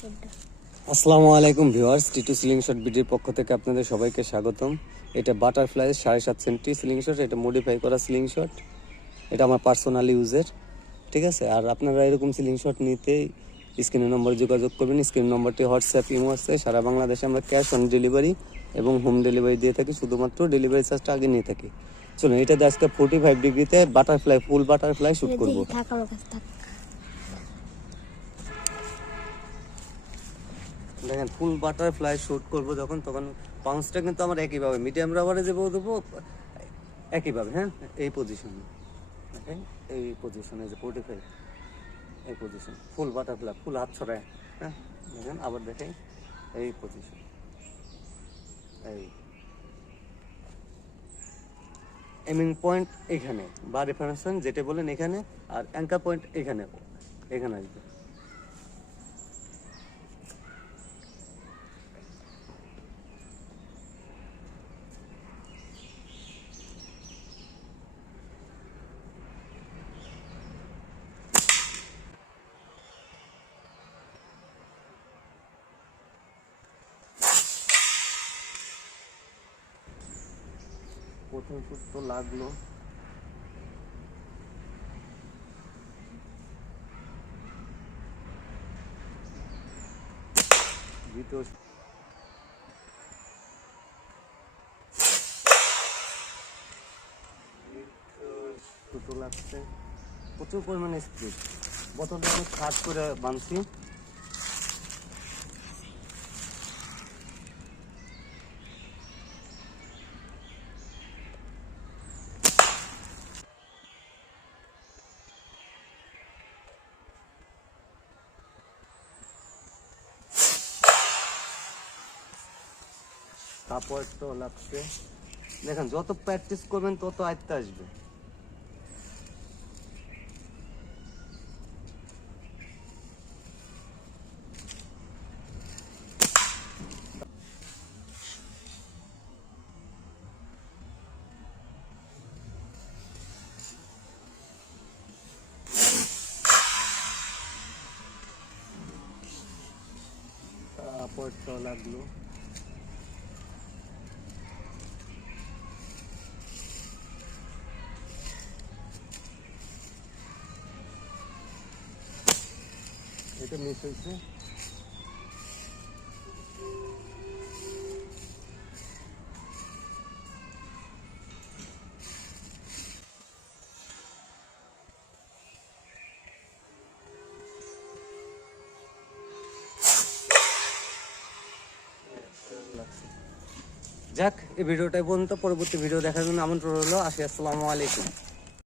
আসসালামু আলাইকুম viewers, Titu ceiling shot ভিডিওর পক্ষ থেকে আপনাদের সবাইকে স্বাগতম। এটা বাটারফ্লাই 7.5 সেন্টি সিলিং শট, এটা মডিফাই করা সিলিং শট, এটা আমার পার্সোনাল ইউজের, ঠিক আছে। আর আপনারা এরকম সিলিং শট নিতে স্ক্রিনের নম্বরে যোগাযোগ করবেন। স্ক্রিন নম্বরটি হোয়াটসঅ্যাপ, ইমো আছে। সারা বাংলাদেশে আমরা ক্যাশ অন ডেলিভারি এবং হোম ডেলিভারি দিয়ে থাকি, শুধুমাত্র ডেলিভারি চার্জটা আগে নিয়ে থাকি। চলুন, এটাতে আজকে 45 ডিগ্রিতে বাটারফ্লাই, ফুল বাটারফ্লাই শুট করবো। দেখেন, ফুল বাটারফ্লাই শুট করবো যখন, তখন পাউন্সটা কিন্তু আমার একইভাবে মিডিয়াম রাবারে যে দেবো একইভাবে। হ্যাঁ, এই পজিশনে দেখেন, এই পজিশনে যে 45, এই পজিশন ফুল বাটারফ্লাই, ফুল হাত ছড়ায়। হ্যাঁ দেখেন, আবার দেখেন এই পজিশন, এই এমিং পয়েন্ট এখানে, বা রেফারেন্স পয়েন্ট যেটা বলেন এখানে, আর অ্যাঙ্কার পয়েন্ট এখানে, এখানে আসবে। প্রথম শুট তো লাগলো, দ্বিতীয় শুটও লাগছে। প্রচুর পরিমাণে স্পিড, বোতলটা আমি খাট করে বাঁধছি। তারপর তো লাগছে, দেখেন যত প্র্যাকটিস করবেন তত আয়ত্তে আসবে। তারপর তো লাগলো, এটা মিস হয়েছে। যাক, এই ভিডিওটা পর্যন্ত, পরবর্তী ভিডিও দেখার জন্য আমন্ত্রণ রইল। আসি, আসসালামু আলাইকুম।